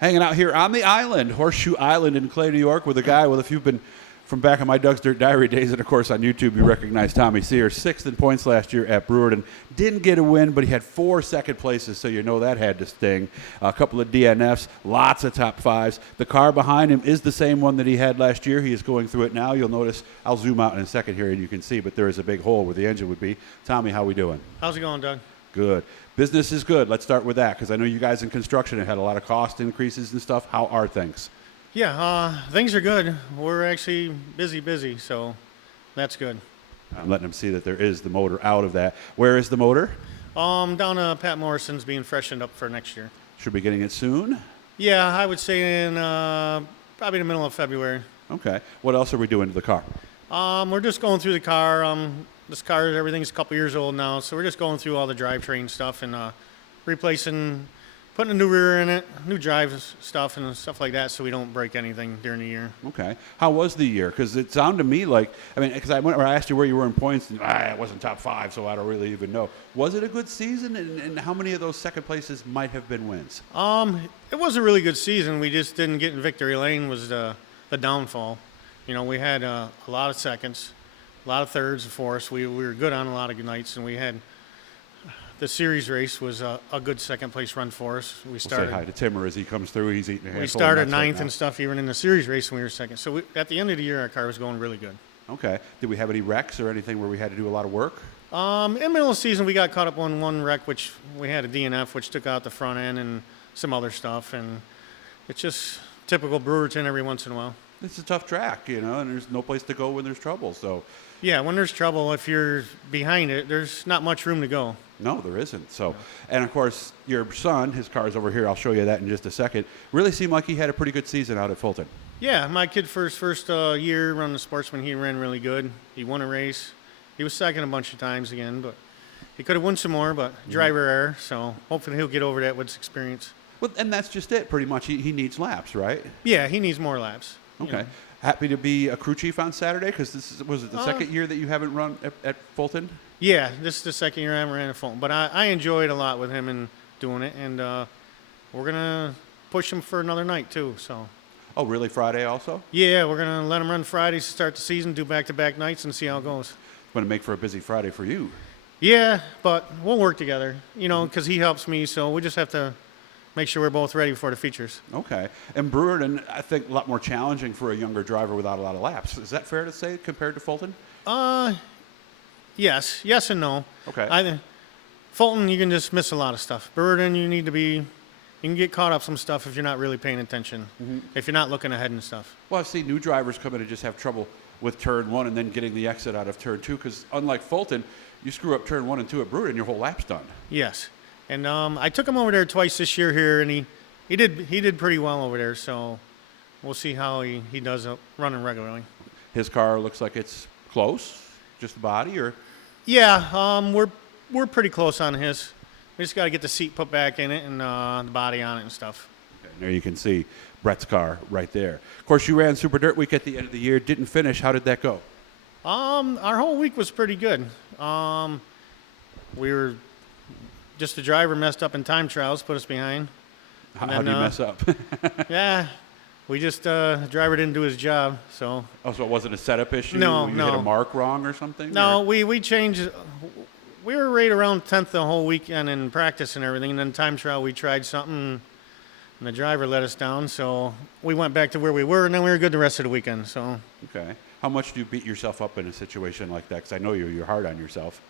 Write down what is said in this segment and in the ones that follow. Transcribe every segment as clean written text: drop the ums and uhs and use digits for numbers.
Hanging out here on the island, Horseshoe Island in Clay, New York, with a guy with, if you've been from back in my Doug's Dirt Diary days, and of course on YouTube you recognize Tommy Sears, 6th in points last year at Brewerton. Didn't get a win, but he had 4 second places, so you know that had to sting. A couple of DNFs, lots of top 5s. The car behind him is the same one that he had last year. He is going through it now. You'll notice, I'll zoom out in a second here and you can see, but there is a big hole where the engine would be. Tommy, how we doing? How's it going, Doug? Good. Business is good. Let's start with that, because I know you guys in construction have had a lot of cost increases and stuff. How are things? Yeah, things are good. We're actually busy, so that's good. I'm letting them see that there is the motor out of that. Where is the motor? Down Pat Morrison's being freshened up for next year. Should be getting it soon? Yeah, I would say in probably the middle of February. Okay. What else are we doing to the car? We're just going through the car. This car, everything's a couple years old now, so we're just going through all the drivetrain stuff and replacing, putting a new rear in it, new drive stuff and stuff like that, so we don't break anything during the year. Okay. How was the year? Because it sounded to me like, because I asked you where you were in points, and it wasn't top 5, so I don't really even know. Was it a good season, and how many of those second places might have been wins? It was a really good season. We just didn't get in victory lane was the downfall. You know, we had a lot of seconds, a lot of thirds and fourths. We were good on a lot of good nights, and we had the Series race was a good second place run for us. We started. We'll say hi to Timmer as he comes through. He's eating a handful. We started of nuts ninth right and stuff, even in the Series race when we were second. So at the end of the year, our car was going really good. Okay. Did we have any wrecks or anything where we had to do a lot of work? In the middle of the season, we got caught up on one wreck, which we had a DNF, which took out the front end and some other stuff, and it's just typical Brewerton every once in a while. It's a tough track, and there's no place to go when there's trouble. So, yeah, when there's trouble, if you're behind it, there's not much room to go. No, there isn't. So, and of course, your son, his car's over here. I'll show you that in just a second. Really seemed like he had a pretty good season out at Fulton. Yeah, my kid for his first year running the Sportsman, he ran really good. He won a race. He was second a bunch of times again, but he could have won some more, but driver error. So hopefully he'll get over that with his experience. Well, and that's just it, pretty much. He needs laps, right? Yeah, he needs more laps. Okay. Happy to be a crew chief on Saturday, because was it the second year that you haven't run at Fulton? Yeah, this is the second year I haven't ran at Fulton, but I enjoyed a lot with him and doing it, and we're gonna push him for another night too. So. Oh, really? Friday also? Yeah, we're gonna let him run Fridays to start the season, do back-to-back nights, and see how it goes. It's going to make for a busy Friday for you. Yeah, but we'll work together, because he helps me, so we just have to make sure we're both ready for the features. Okay. And Brewerton, I think, a lot more challenging for a younger driver without a lot of laps. Is that fair to say compared to Fulton? Yes and no. Okay. Fulton, you can just miss a lot of stuff. Brewerton, you can get caught up some stuff if you're not really paying attention, if you're not looking ahead and stuff. Well, I've seen new drivers come in and just have trouble with turn 1 and then getting the exit out of turn 2, because unlike Fulton, you screw up turn 1 and 2 at Brewerton, your whole lap's done. Yes. And I took him over there twice this year here, and he did pretty well over there. So we'll see how he does running regularly. His car looks like it's close, just the body, or? Yeah, we're pretty close on his. We just got to get the seat put back in it and the body on it and stuff. Okay, there you can see Brett's car right there. Of course, you ran Super Dirt Week at the end of the year, didn't finish. How did that go? Our whole week was pretty good. We were. Just the driver messed up in time trials, put us behind. How did he mess up? Yeah, we just driver didn't do his job. So. Oh, so it wasn't a setup issue? No, you no. hit a mark wrong or something? No, or? we changed. We were right around 10th the whole weekend in practice and everything, and then time trial we tried something, and the driver let us down. So we went back to where we were, and then we were good the rest of the weekend. So. Okay. How much do you beat yourself up in a situation like that? Because I know you're hard on yourself.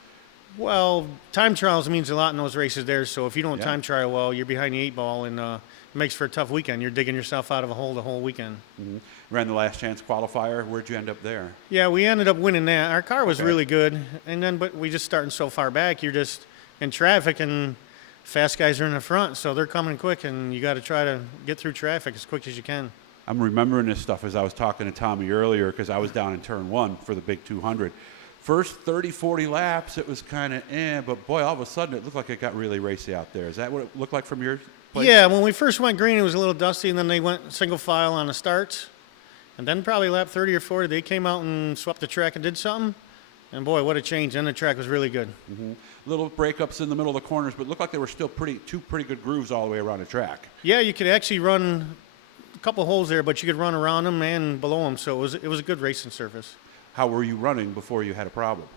Well, time trials means a lot in those races there. So if you don't time trial well, you're behind the 8 ball, and it makes for a tough weekend. You're digging yourself out of a hole the whole weekend. Mm-hmm. Ran the last chance qualifier. Where'd you end up there? Yeah, we ended up winning that. Our car was really good, but we just starting so far back. You're just in traffic, and fast guys are in the front, so they're coming quick, and you got to try to get through traffic as quick as you can. I'm remembering this stuff as I was talking to Tommy earlier, because I was down in turn 1 for the big 200. First 30, 40 laps, it was kind of but boy, all of a sudden it looked like it got really racy out there. Is that what it looked like from your place? Yeah, when we first went green, it was a little dusty, and then they went single file on the starts. And then probably lap 30 or 40, they came out and swept the track and did something. And boy, what a change. And the track was really good. Little breakups in the middle of the corners, but it looked like they were still two pretty good grooves all the way around the track. Yeah, you could actually run a couple holes there, but you could run around them and below them. So it was a good racing surface. How were you running before you had a problem?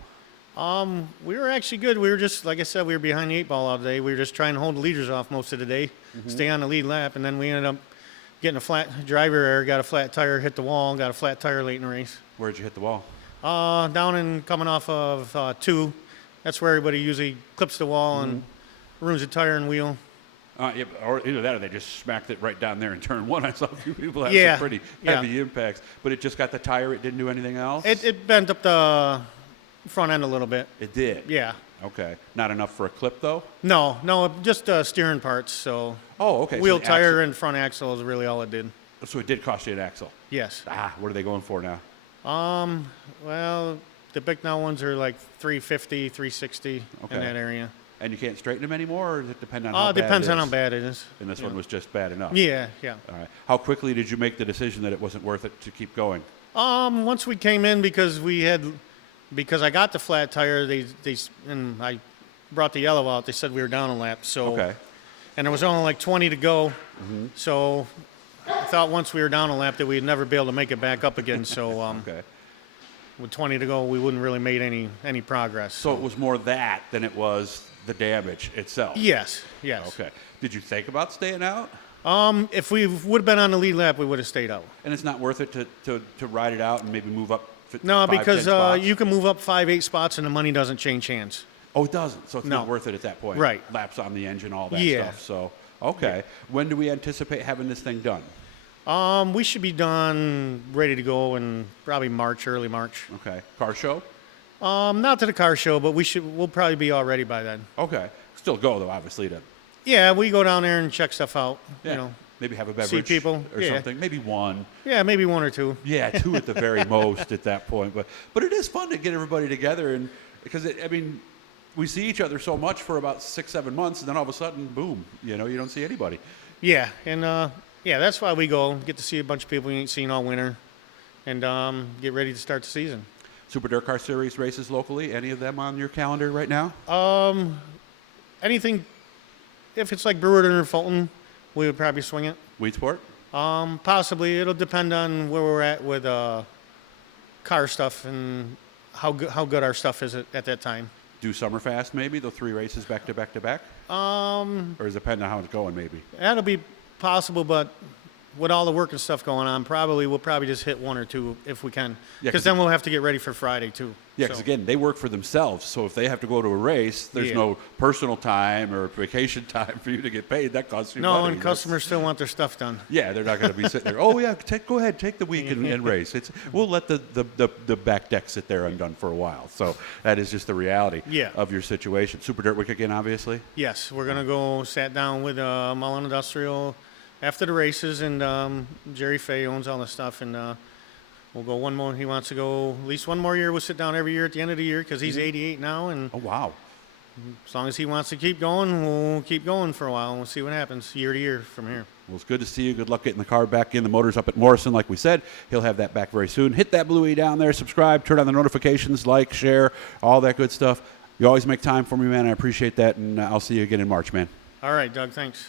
We were actually good. We were just, like I said, we were behind the 8-ball all day. We were just trying to hold the leaders off most of the day, stay on the lead lap, and then we ended up getting a flat driver error, got a flat tire, hit the wall, got a flat tire late in the race. Where'd you hit the wall? Down and coming off of 2. That's where everybody usually clips the wall and ruins the tire and wheel. Yeah, or either that or they just smacked it right down there in turn 1. I saw a few people have Yeah, some pretty heavy impacts, but it just got the tire. It didn't do anything else? It bent up the front end a little bit. It did? Yeah. Okay. Not enough for a clip, though? No, just steering parts. So Oh, okay. wheel so the tire axle, and front axle is really all it did. So it did cost you an axle? Yes. What are they going for now? Well, the big now ones are like 350, 360 Okay. in that area. And you can't straighten them anymore, or does it depend on how bad Depends it on is? how bad it is. And this one was just bad enough? Yeah. All right. How quickly did you make the decision that it wasn't worth it to keep going? Once we came in because I got the flat tire, and I brought the yellow out. They said we were down a lap. So Okay. and there was only like 20 to go. So I thought once we were down a lap that we'd never be able to make it back up again. So Okay. with 20 to go, we wouldn't really made any progress. So it was more that than it was the damage itself? Yes. Okay. Did you think about staying out? If we would have been on the lead lap, we would have stayed out. And it's not worth it to ride it out and maybe move up No, 5, because 10 spots? you can move up 5-8 spots and the money doesn't change hands. Oh, it doesn't. So it's No. not worth it at that point. Right. Laps on the engine, all that Yeah. stuff. So, okay. When do we anticipate having this thing done? We should be done, ready to go in probably early March. Okay. Car show? Not to the car show, but we'll probably be all ready by then. Okay. Still go, though, obviously, to Yeah, we go down there and check stuff out. yeah, You know, maybe have a beverage people. or Yeah. something. Maybe one. yeah, maybe 1 or 2. Yeah, 2 at the very most at that point. But it is fun to get everybody together, and because we see each other so much for about 6-7 months, and then all of a sudden, boom, you don't see anybody. Yeah, and that's why we go, get to see a bunch of people you ain't seen all winter, and get ready to start the season. Super DIRTcar Series races locally, any of them on your calendar right now? Anything, if it's like Brewerton or Fulton, we would probably swing it. Weedsport? Possibly. It'll depend on where we're at with car stuff and how good our stuff is at that time. Do Summerfast maybe, the 3 races back to back to back? Or does it depend on how it's going maybe? That'll be possible, but with all the work and stuff going on, we'll probably just hit 1 or 2 if we can. Yeah, Because then we'll have to get ready for Friday too. Yeah, because So- again, they work for themselves. So if they have to go to a race, there's Yeah. no personal time or vacation time for you to get paid. That costs you No, money. and customers still want their stuff done. Yeah, they're not going to be sitting there. Oh yeah, go ahead, take the week and race. We'll let the back deck sit there undone for a while. So that is just the reality Yeah. of your situation. Super Dirt Week again, obviously. Yes, we're gonna go sat down with Mullen Industrial after the races, and Jerry Fay owns all the stuff, and we'll go one more. He wants to go at least one more year. We'll sit down every year at the end of the year because he's 88 now, and Oh wow. as long as he wants to keep going, we'll keep going for a while, and we'll see what happens year to year from here. Well, it's good to see you. Good luck getting the car back in. The motor's up at Morrison, like we said. He'll have that back very soon. Hit that blue E down there. Subscribe. Turn on the notifications. Like, share, all that good stuff. You always make time for me, man. I appreciate that, and I'll see you again in March, man. All right, Doug, thanks.